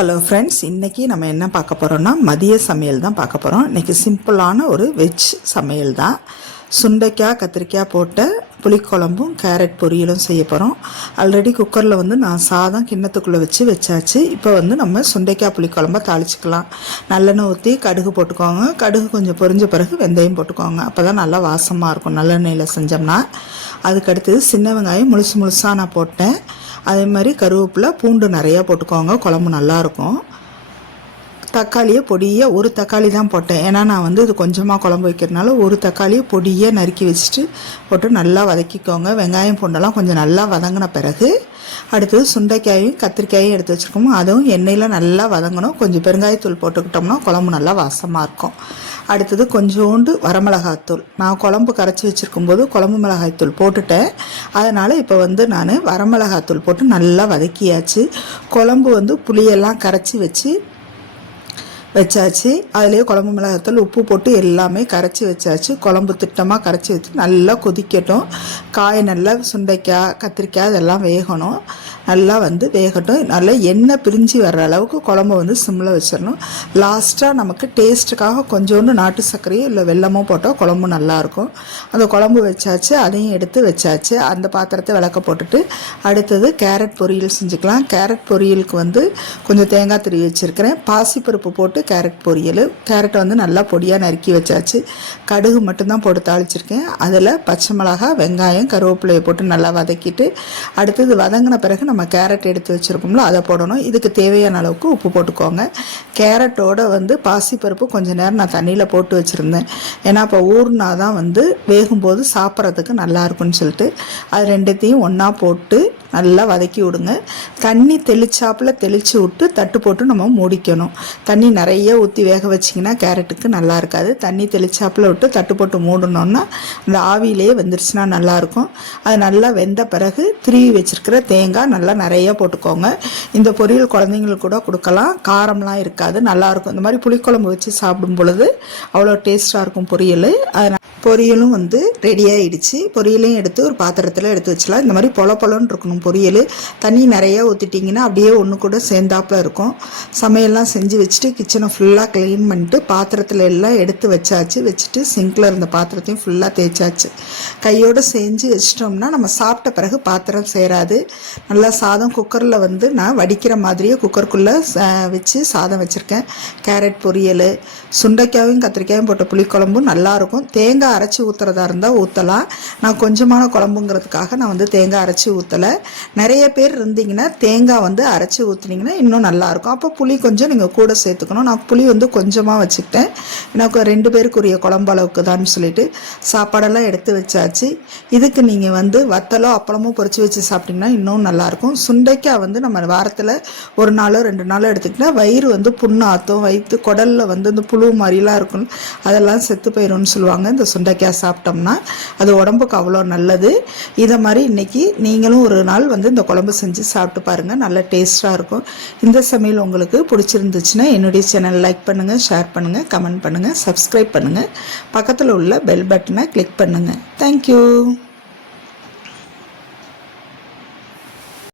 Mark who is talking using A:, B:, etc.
A: Hello friends இன்றைக்கி நம்ம என்ன பார்க்க போகிறோம்னா மதிய சமையல் தான் பார்க்க போகிறோம் இன்றைக்கி சிம்பிளான ஒரு வெஜ் சமையல் தான். சுண்டைக்காய் கத்திரிக்காய் போட்ட புளிக்குழம்பும் கேரட் பொரியலும் செய்ய போகிறோம் ஆல்ரெடி குக்கரில் வந்து நான் சாதம் கிண்ணத்துக்குள்ளே வச்சு வச்சாச்சு. இப்போ வந்து நம்ம சுண்டைக்காய் புளிக்குழம்ப தாளிச்சிக்கலாம். நல்லெண்ணெய் ஊற்றி கடுகு போட்டுக்கோங்க. கடுகு கொஞ்சம் பொரிஞ்ச பிறகு வெந்தயம் போட்டுக்கோங்க. அப்போ தான் நல்லா வாசமாக இருக்கும். நல்லெண்ணெயில் செஞ்சோம்னா. அதுக்கடுத்து சின்ன வெங்காயம் முழுசு முழுசாக நான் போட்டேன். அதே மாதிரி கருவேப்பிலை பூண்டு நிறையா போட்டுக்கோங்க. குழம்பு நல்லாயிருக்கும் தக்காளியை பொடியாக ஒரு தக்காளி தான் போட்டேன். ஏன்னா நான் வந்து இது கொஞ்சமாக குழம்பு வைக்கிறதுனால ஒரு தக்காளியை பொடியாக நறுக்கி வச்சுட்டு போட்டு நல்லா வதக்கிக்கோங்க. வெங்காயம் பூண்டெல்லாம் கொஞ்சம் நல்லா வதங்கின பிறகு அடுத்தது சுண்டைக்காயும் கத்திரிக்காயும் எடுத்து வச்சுருக்கோமோ அதுவும் எண்ணெயில் நல்லா வதங்கணும். கொஞ்சம் பெருங்காயத்தூள் போட்டுக்கிட்டோம்னா குழம்பு நல்லா வாசமாக இருக்கும். அடுத்தது கொஞ்சோண்டு வரமிளகாத்தூள் நான் குழம்பு கரைச்சி வச்சுருக்கும்போது குழம்பு மிளகாய்த்தூள் போட்டுட்டேன். அதனால் இப்போ வந்து நான் வரமிளகாத்தூள் போட்டு நல்லா வதக்கியாச்சு. குழம்பு வந்து புளியெல்லாம் கரைச்சி வச்சு வச்சாச்சு. அதுலேயே குழம்பு மிளகாத்தூள் உப்பு போட்டு எல்லாமே கரைச்சி வச்சாச்சு. குழம்பு திட்டமாக கரைச்சி வச்சு நல்லா கொதிக்கட்டும். காய் நல்லா சுண்டைக்காய் கத்திரிக்காய் இதெல்லாம் வேகணும். நல்லா வந்து வேகட்டும். நல்லா எண்ணெய் பிரிஞ்சு வர்ற அளவுக்கு குழம்பு வந்து சிம்மில் வச்சிடணும். லாஸ்ட்டாக நமக்கு டேஸ்ட்டுக்காக கொஞ்சோண்டு நாட்டு சர்க்கரையோ இல்லை வெல்லமோ போட்டால் குழம்பு நல்லாயிருக்கும் அந்த குழம்பு வச்சாச்சு அதையும் எடுத்து வச்சாச்சு. அந்த பாத்திரத்தை விளக்க போட்டுட்டு அடுத்தது கேரட் பொரியல் செஞ்சுக்கலாம். கேரட் பொரியலுக்கு வந்து கொஞ்சம் தேங்காய் திருவி வச்சுருக்கிறேன். பாசிப்பருப்பு போட்டு கேரட் பொரியல். கேரட்டை வந்து நல்லா பொடியாக நறுக்கி வச்சாச்சு. கடுகு மட்டும்தான் போட்டு தாளிச்சிருக்கேன். அதில் பச்சை மிளகா வெங்காயம் கருவேப்பிலையை போட்டு நல்லா வதக்கிட்டு அடுத்தது வதங்கின பிறகு நம்ம கேரட் எடுத்து வச்சுருக்கோம்ல அதை போடணும். இதுக்கு தேவையான அளவுக்கு உப்பு போட்டுக்கோங்க. கேரட்டோட வந்து பாசிப்பருப்பு கொஞ்சம் நேரம் நான் தண்ணியில் போட்டு வச்சுருந்தேன். ஏன்னா இப்போ ஊர்னா தான் வந்து வேகும்போது சாப்பிட்றதுக்கு நல்லா இருக்கும்னு சொல்லிட்டு அது ரெண்டுத்தையும் ஒன்றா போட்டு நல்லா வதக்கி விடுங்க. தண்ணி தெளிச்சாப்பில் தெளித்து விட்டு தட்டு போட்டு நம்ம மூடிக்கணும். தண்ணி நிறைய ஊற்றி வேக வச்சிங்கன்னா கேரட்டுக்கு நல்லா இருக்காது. தண்ணி தெளிச்சாப்பில் விட்டு தட்டு போட்டு மூடணுன்னா அந்த ஆவியிலேயே வந்துருச்சுன்னா நல்லாயிருக்கும் அது நல்லா வெந்த பிறகு திருவி வச்சுருக்கிற தேங்காய் நல்லா நிறைய போட்டுக்கோங்க. இந்த பொரியல் குழந்தைங்களுக்கு கூட கொடுக்கலாம். காரம்லாம் இருக்காது. நல்லாயிருக்கும் இந்த மாதிரி புளிக்குழம்பு வச்சு சாப்பிடும் பொழுது அவ்வளோ டேஸ்ட்டாக இருக்கும் பொரியல். அது பொரியலும் வந்து ரெடி ஆகிடுச்சு பொரியலையும் எடுத்து ஒரு பாத்திரத்தில் எடுத்து வச்சலாம் இந்த மாதிரி பொல பொலன்னு இருக்கணும் பொரியல். தண்ணி நிறைய ஊற்றிட்டிங்கன்னா அப்படியே ஒன்று கூட சேர்ந்தாப்புல இருக்கும். சமையல்லாம் செஞ்சு வச்சுட்டு கிச்சனை ஃபுல்லாக க்ளீன் பண்ணிட்டு பாத்திரத்தில் எல்லாம் எடுத்து வச்சாச்சு. வச்சுட்டு சிங்கில் இருந்த பாத்திரத்தையும் ஃபுல்லாக தேய்ச்சாச்சு. கையோடு செஞ்சு வச்சிட்டோம்னா நம்ம சாப்பிட்ட பிறகு பாத்திரம் சேராது. நல்லா சாதம் குக்கரில் வந்து நான் வடிக்கிற மாதிரியே குக்கருக்குள்ளே வச்சு சாதம் வச்சுருக்கேன். கேரட் பொரியல் சுண்டைக்காயும் கத்திரிக்காயும் போட்ட புளிக்குழம்பும் நல்லாயிருக்கும் தேங்காய் தேங்காய் அரைச்சி ஊற்றுறதா இருந்தால் ஊற்றலாம் நான் கொஞ்சமான குழம்புங்கிறதுக்காக நான் வந்து தேங்காய் அரைச்சி ஊற்றலை நிறைய பேர் இருந்தீங்கன்னா தேங்காய் வந்து அரைச்சி ஊற்றுனீங்கன்னா இன்னும் நல்லாயிருக்கும் அப்போ புளி கொஞ்சம் நீங்கள் கூட சேர்த்துக்கணும். நான் புளி வந்து கொஞ்சமாக வச்சுக்கிட்டேன். எனக்கு ரெண்டு பேருக்குரிய குழம்பு அளவுக்கு தான் சொல்லிட்டு சாப்பாடெல்லாம் எடுத்து வச்சாச்சு. இதுக்கு நீங்கள் வந்து வத்தலோ அப்பளமோ பொறிச்சு வச்சு சாப்பிட்டிங்கன்னா இன்னும் நல்லாயிருக்கும் சுண்டைக்காய் வந்து நம்ம வாரத்தில் ஒரு நாளோ ரெண்டு நாளோ எடுத்துக்கிட்டால் வயிறு வந்து புண்ணாத்தும். வயிற்று குடலில் வந்து இந்த புழு மாதிரிலாம் இருக்கும் அதெல்லாம் செத்து போயிடும்னு சொல்லுவாங்க. இந்த சுண்டைக்காய் சாப்பிட்டோம்னா அது உடம்புக்கு அவ்வளோ நல்லது. இதை மாதிரி இன்றைக்கி நீங்களும் ஒரு நாள் வந்து இந்த குழம்பு செஞ்சு சாப்பிட்டு பாருங்கள் நல்ல டேஸ்ட்டாக இருக்கும். இந்த சமையல் உங்களுக்கு பிடிச்சிருந்துச்சுன்னா என்னுடைய சேனல் லைக் பண்ணுங்கள் ஷேர் பண்ணுங்கள் கமெண்ட் பண்ணுங்கள் சப்ஸ்கிரைப் பண்ணுங்கள் பக்கத்தில் உள்ள பெல் பட்டனை கிளிக் பண்ணுங்கள் தேங்க்யூ